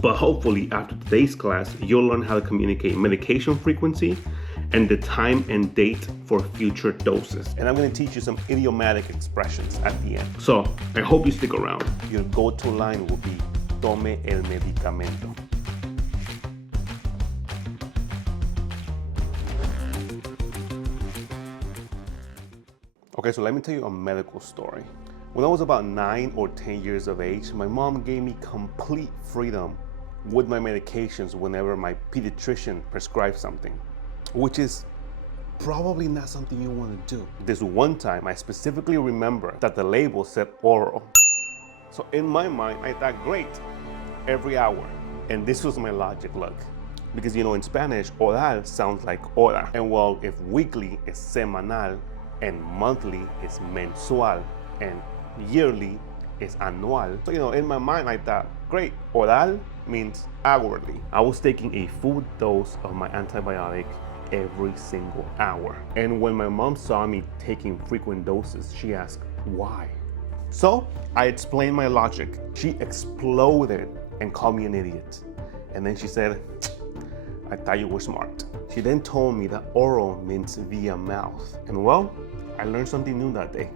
But hopefully after today's class, you'll learn how to communicate medication frequency and the time and date for future doses. And I'm going to teach you some idiomatic expressions at the end. So I hope you stick around. Your go-to line will be tome el medicamento. Okay, so let me tell you a medical story. When I was about 9 or 10 years of age, my mom gave me complete freedom with my medications whenever my pediatrician prescribed something, which is probably not something you want to do. This one time, I specifically remember that the label said oral. So in my mind, I thought, great, every hour. And this was my logic, look. Because you know, in Spanish, oral sounds like hora. And well, if weekly is semanal, and monthly is mensual, and yearly is anual. So, you know, in my mind, I thought, great, oral means hourly. I was taking a full dose of my antibiotic every single hour. And when my mom saw me taking frequent doses, she asked, why? So I explained my logic. She exploded and called me an idiot. And then she said, I thought you were smart. She then told me that oral means via mouth. And well, I learned something new that day.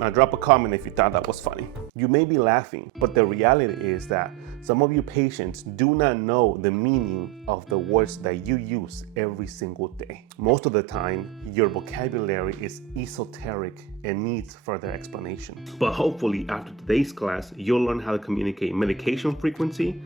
Now drop a comment if you thought that was funny. You may be laughing, but the reality is that some of you patients do not know the meaning of the words that you use every single day. Most of the time, your vocabulary is esoteric and needs further explanation. But hopefully after today's class, you'll learn how to communicate medication frequency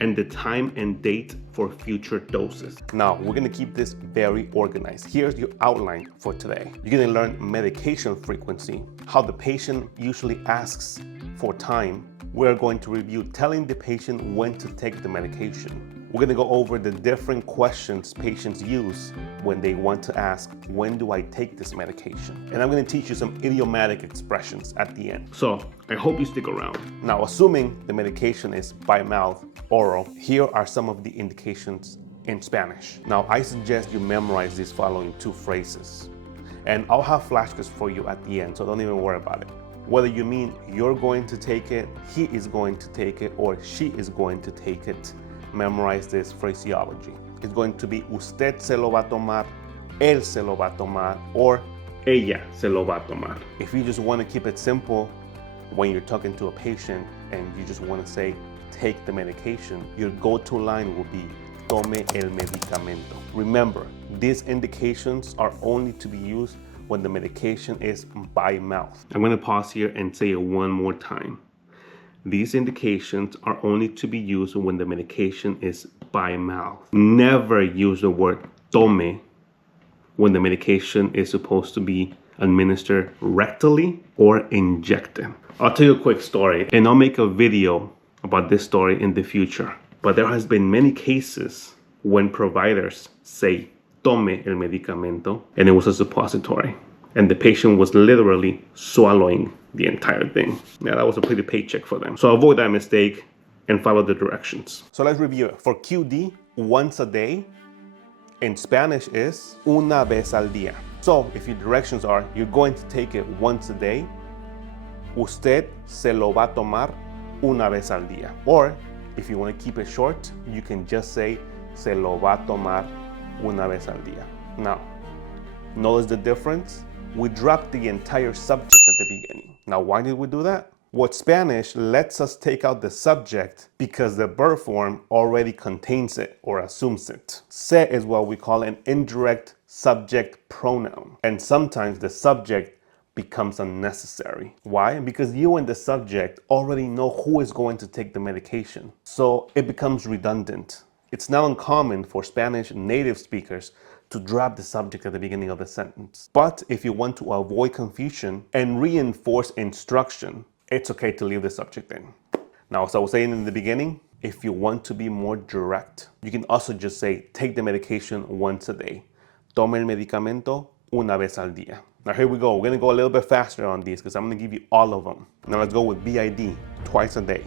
and the time and date for future doses. Now, we're gonna keep this very organized. Here's your outline for today. You're gonna learn medication frequency, how the patient usually asks for time. We're going to review telling the patient when to take the medication. We're gonna go over the different questions patients use when they want to ask, when do I take this medication? And I'm gonna teach you some idiomatic expressions at the end. So I hope you stick around. Now, assuming the medication is by mouth, oral, here are some of the indications in Spanish. Now, I suggest you memorize these following 2 phrases. And I'll have flashcards for you at the end, so don't even worry about it. Whether you mean you're going to take it, he is going to take it, or she is going to take it, memorize this phraseology. It's going to be usted se lo va a tomar, él se lo va a tomar, or ella se lo va a tomar. If you just want to keep it simple, when you're talking to a patient and you just want to say, take the medication, your go-to line will be tome el medicamento. Remember, these indications are only to be used when the medication is by mouth. I'm going to pause here and say it one more time. These indications are only to be used when the medication is by mouth. Never use the word tome when the medication is supposed to be administered rectally or injected. I'll tell you a quick story, and I'll make a video about this story in the future. But there has been many cases when providers say tome el medicamento, and it was a suppository, and the patient was literally swallowing the entire thing. Yeah, that was a pretty paycheck for them. So avoid that mistake and follow the directions. So let's review it. For QD, once a day, in Spanish is una vez al día. So if your directions are, you're going to take it once a day, usted se lo va a tomar una vez al día. Or if you want to keep it short, you can just say se lo va a tomar una vez al día. Now, notice the difference? We dropped the entire subject at the beginning. Now, why did we do that? Well, Spanish lets us take out the subject because the verb form already contains it or assumes it. Se is what we call an indirect subject pronoun. And sometimes the subject becomes unnecessary. Why? Because you and the subject already know who is going to take the medication. So it becomes redundant. It's not uncommon for Spanish native speakers to drop the subject at the beginning of the sentence. But if you want to avoid confusion and reinforce instruction, it's okay to leave the subject in. Now, as I was saying in the beginning, if you want to be more direct, you can also just say, take the medication once a day. Tome el medicamento una vez al día. Now here we go. We're gonna go a little bit faster on these because I'm gonna give you all of them. Now let's go with BID, twice a day.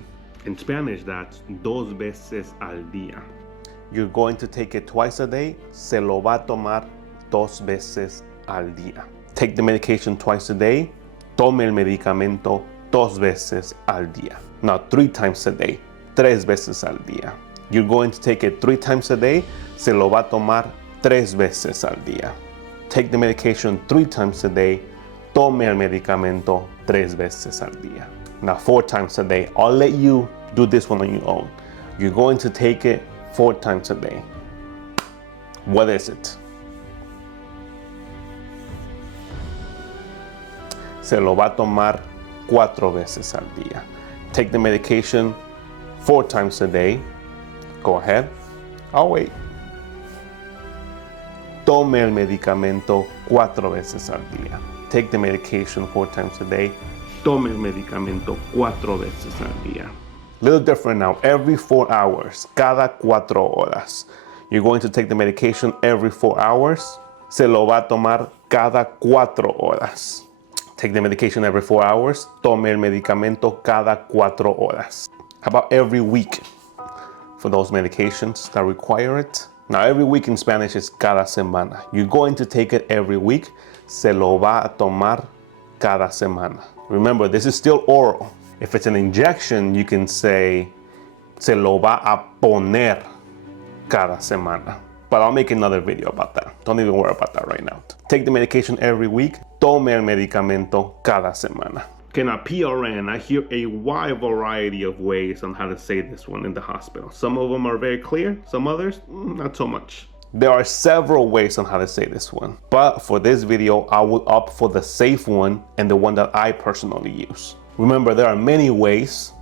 In Spanish, that's dos veces al día. You're going to take it twice a day. Se lo va a tomar dos veces al día. Take the medication twice a day. Tome el medicamento dos veces al día. Now 3 times a day. Tres veces al día. You're going to take it 3 times a day. Se lo va a tomar 3 veces al día. Take the medication 3 times a day. Tome el medicamento 3 veces al día. Now 4 times a day. I'll let you do this one on your own. You're going to take it 4 times a day. What is it? Se lo va a tomar 4 veces al día. Take the medication 4 times a day. Go ahead. I'll wait. Tome el medicamento 4 veces al día. Take the medication 4 times a day. Tome el medicamento 4 veces al día. Little different now. Every 4 hours. Cada 4 horas. You're going to take the medication every 4 hours. Se lo va a tomar cada 4 horas. Take the medication every 4 hours. Tome el medicamento cada 4 horas. How about every week? For those medications that require it. Now, every week in Spanish is cada semana. You're going to take it every week. Se lo va a tomar cada semana. Remember, this is still oral. If it's an injection, you can say se lo va a poner cada semana. But I'll make another video about that. Don't even worry about that right now. Take the medication every week. Tome el medicamento cada semana. Okay, now PRN, I hear a wide variety of ways on how to say this one in the hospital. Some of them are very clear, some others, not so much. There are several ways on how to say this one, but for this video, I will opt for the safe one and the one that I personally use. Remember, there are many ways.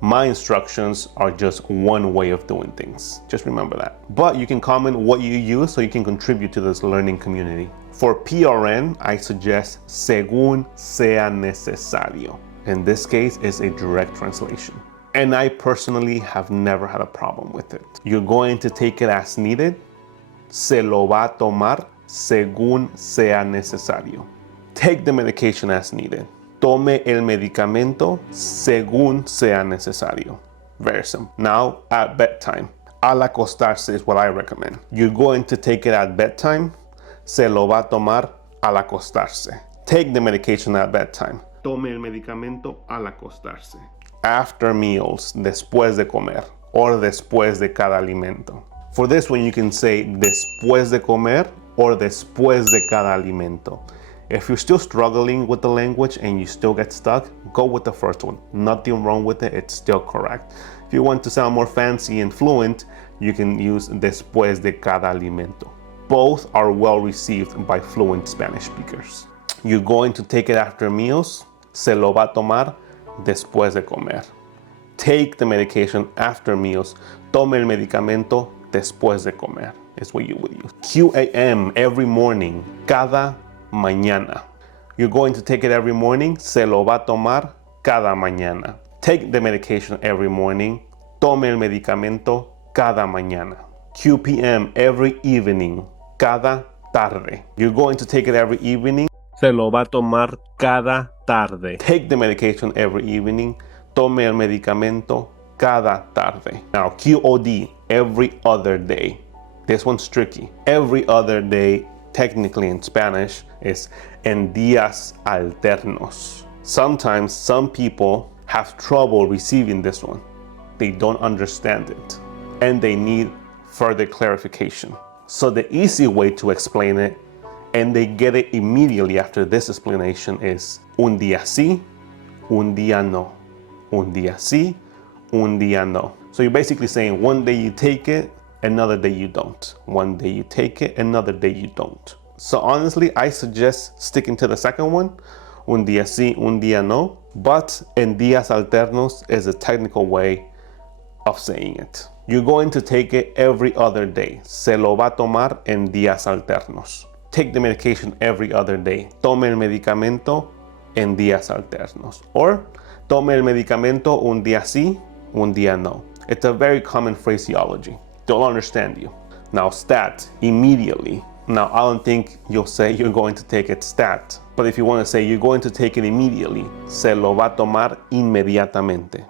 My instructions are just one way of doing things. Just remember that. But you can comment what you use so you can contribute to this learning community. For PRN, I suggest según sea necesario. In this case, it's a direct translation. And I personally have never had a problem with it. You're going to take it as needed. Se lo va a tomar según sea necesario. Take the medication as needed. Tome el medicamento según sea necesario. Very simple. Now, at bedtime. Al acostarse is what I recommend. You're going to take it at bedtime. Se lo va a tomar al acostarse. Take the medication at bedtime. Tome el medicamento al acostarse. After meals, después de comer, or después de cada alimento. For this one, you can say después de comer or después de cada alimento. If you're still struggling with the language and you still get stuck, go with the first one. Nothing wrong with it, it's still correct. If you want to sound more fancy and fluent, you can use después de cada alimento. Both are well received by fluent Spanish speakers. You're going to take it after meals. Se lo va a tomar después de comer. Take the medication after meals. Tome el medicamento después de comer. Is what you would use. QAM every morning. Cada mañana. You're going to take it every morning. Se lo va a tomar cada mañana. Take the medication every morning. Tome el medicamento cada mañana. QPM every evening. Cada tarde. You're going to take it every evening. Se lo va a tomar cada tarde. Take the medication every evening. Tome el medicamento cada tarde. Now, QOD, every other day. This one's tricky. Every other day, technically in Spanish, is en días alternos. Sometimes some people have trouble receiving this one. They don't understand it, and they need further clarification. So the easy way to explain it, and they get it immediately after this explanation, is un día sí, un día no. Un día sí, un día no. So you're basically saying one day you take it, another day you don't. One day you take it, another day you don't. So honestly, I suggest sticking to the second one, un día sí, un día no. But en días alternos is a technical way of saying it. You're going to take it every other day. Se lo va a tomar en días alternos. Take the medication every other day. Tome el medicamento en días alternos. Or tome el medicamento un día sí, un día no. It's a very common phraseology. They'll understand you. Now, stat, immediately. Now, I don't think you'll say you're going to take it stat. But if you want to say you're going to take it immediately, se lo va a tomar inmediatamente.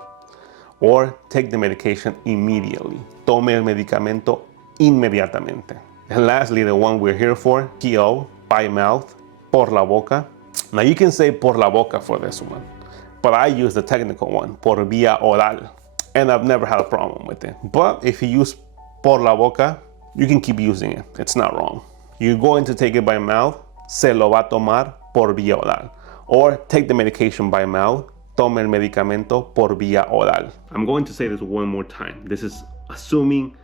Or take the medication immediately. Tome el medicamento inmediatamente. And lastly, the one we're here for, PO, by mouth, por la boca. Now you can say por la boca for this one, but I use the technical one, por vía oral. and I've never had a problem with it. But if you use por la boca, you can keep using it. It's not wrong. You're going to take it by mouth, se lo va a tomar por vía oral. Or take the medication by mouth, tome el medicamento por vía oral. I'm going to say this one more time. This is assuming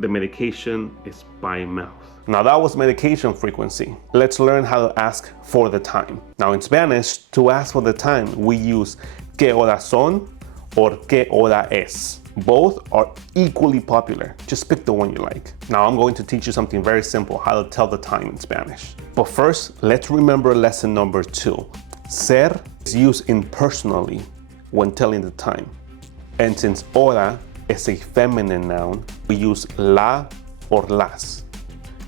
the medication is by mouth. Now that was medication frequency. Let's learn how to ask for the time. Now in Spanish, to ask for the time, we use ¿qué horas son? Or ¿qué hora es? Both are equally popular. Just pick the one you like. Now I'm going to teach you something very simple, how to tell the time in Spanish. But first, let's remember lesson number 2. Ser is used impersonally when telling the time. And since hora is a feminine noun, we use la or las.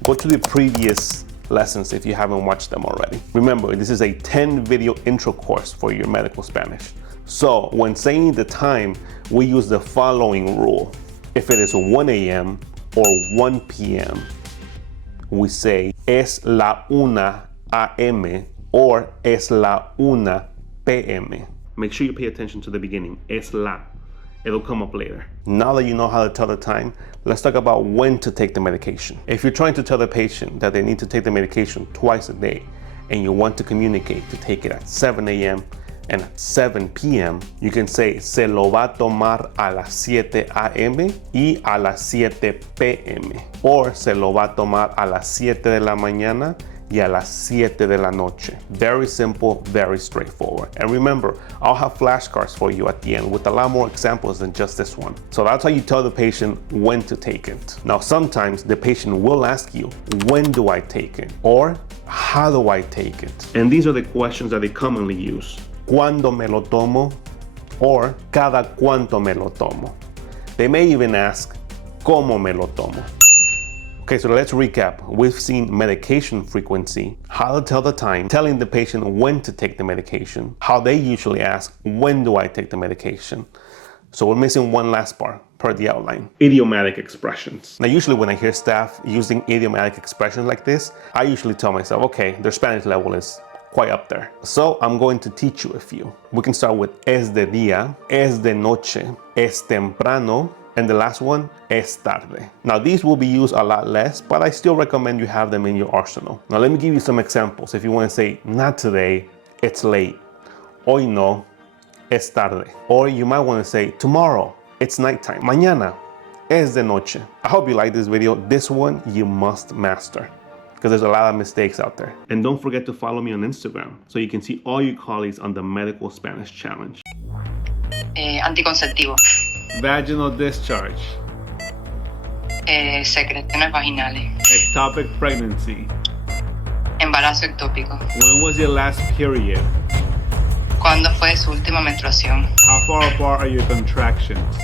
Go to the previous lessons if you haven't watched them already. Remember, this is a 10 video intro course for your medical Spanish. So when saying the time, we use the following rule. If it is 1 a.m. or 1 p.m., we say es la 1 a.m. or es la 1 p.m. Make sure you pay attention to the beginning, es la. It'll come up later. Now that you know how to tell the time, let's talk about when to take the medication. If you're trying to tell the patient that they need to take the medication twice a day, and you want to communicate to take it at 7 a.m. and at 7 p.m., you can say se lo va a tomar a las 7 a.m. y a las 7 p.m. Or se lo va a tomar a las 7 de la mañana y a las 7 de la noche. Very simple, very straightforward. And remember, I'll have flashcards for you at the end with a lot more examples than just this one. So that's how you tell the patient when to take it. Now, sometimes the patient will ask you, when do I take it? Or how do I take it? And these are the questions that they commonly use. ¿Cuándo me lo tomo? Or cada cuánto me lo tomo? They may even ask, ¿cómo me lo tomo? Okay, so let's recap. We've seen medication frequency, how to tell the time, telling the patient when to take the medication, how they usually ask, when do I take the medication? So we're missing one last part per the outline. Idiomatic expressions. Now, usually when I hear staff using idiomatic expressions like this, I usually tell myself, okay, their Spanish level is quite up there. So I'm going to teach you a few. We can start with es de día, es de noche, es temprano, and the last one, es tarde. Now these will be used a lot less, but I still recommend you have them in your arsenal. Now let me give you some examples. If you want to say, not today, it's late. Hoy no, es tarde. Or you might want to say, tomorrow, it's nighttime. Mañana, es de noche. I hope you like this video. This one you must master, because there's a lot of mistakes out there. And don't forget to follow me on Instagram so you can see all your colleagues on the Medical Spanish Challenge. Anticonceptivo. Vaginal discharge. Secreciones vaginales. Ectopic pregnancy. Embarazo ectópico. When was your last period? ¿Cuándo fue su última menstruación? How far apart are your contractions?